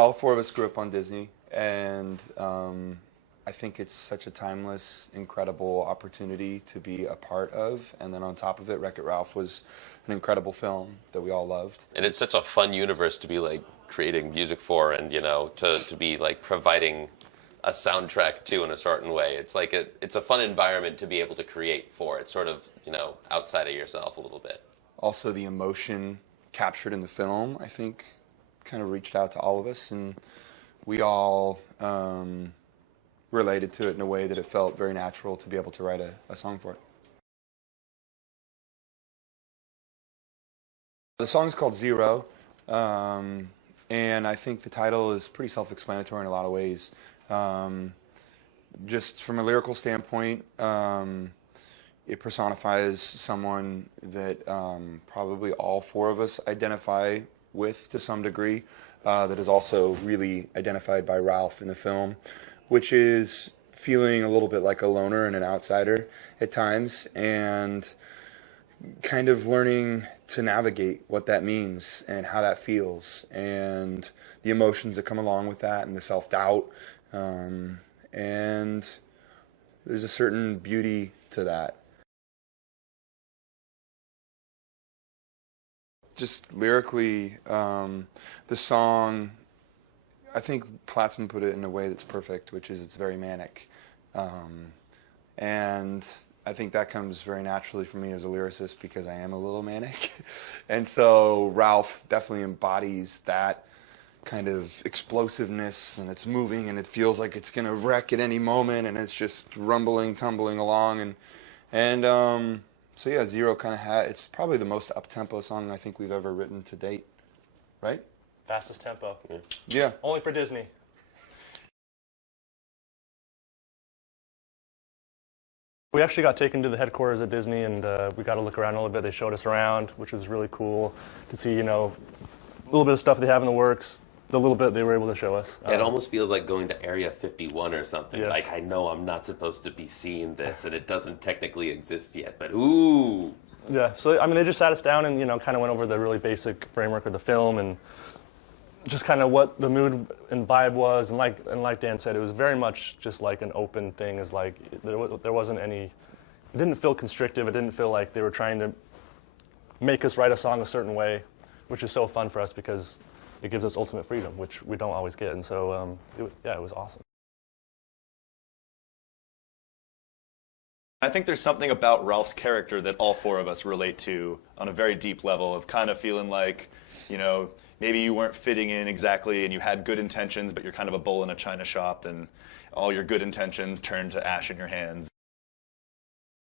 All four of us grew up on Disney, and I think it's such a timeless, incredible opportunity to be a part of. And then on top of it, Wreck-It Ralph was an incredible film that we all loved. And it's such a fun universe to be like creating music for, and to be like providing a soundtrack to in a certain way. It's like it's a fun environment to be able to create for. It's sort of outside of yourself a little bit. Also, the emotion captured in the film, I think, kind of reached out to all of us, and we all related to it in a way that it felt very natural to be able to write a song for it. The song's called Zero, and I think the title is pretty self-explanatory in a lot of ways. Just from a lyrical standpoint, it personifies someone that probably all four of us identify with to some degree, that is also really identified by Ralph in the film, which is feeling a little bit like a loner and an outsider at times, and kind of learning to navigate what that means and how that feels, and the emotions that come along with that, and the self-doubt, and there's a certain beauty to that. Just lyrically, the song, I think Platzman put it in a way that's perfect, which is it's very manic. And I think that comes very naturally for me as a lyricist because I am a little manic. And so Ralph definitely embodies that kind of explosiveness, and it's moving and it feels like it's going to wreck at any moment, and it's just rumbling, tumbling along. So yeah, Zero kind of it's probably the most up-tempo song I think we've ever written to date, right? Fastest tempo. Yeah. Only for Disney. We actually got taken to the headquarters at Disney, and we got to look around a little bit. They showed us around, which was really cool to see, a little bit of stuff they have in the works. The little bit they were able to show us. It almost feels like going to Area 51 or something. Yes. Like, I know I'm not supposed to be seeing this, and it doesn't technically exist yet, but ooh. Yeah, so, they just sat us down and, kind of went over the really basic framework of the film and just kind of what the mood and vibe was. And like Dan said, it was very much just like an open thing. Is like, there wasn't any, it didn't feel constrictive. It didn't feel like they were trying to make us write a song a certain way, which is so fun for us because it gives us ultimate freedom, which we don't always get. And so, it was awesome. I think there's something about Ralph's character that all four of us relate to on a very deep level of kind of feeling like, maybe you weren't fitting in exactly and you had good intentions, but you're kind of a bull in a china shop and all your good intentions turn to ash in your hands.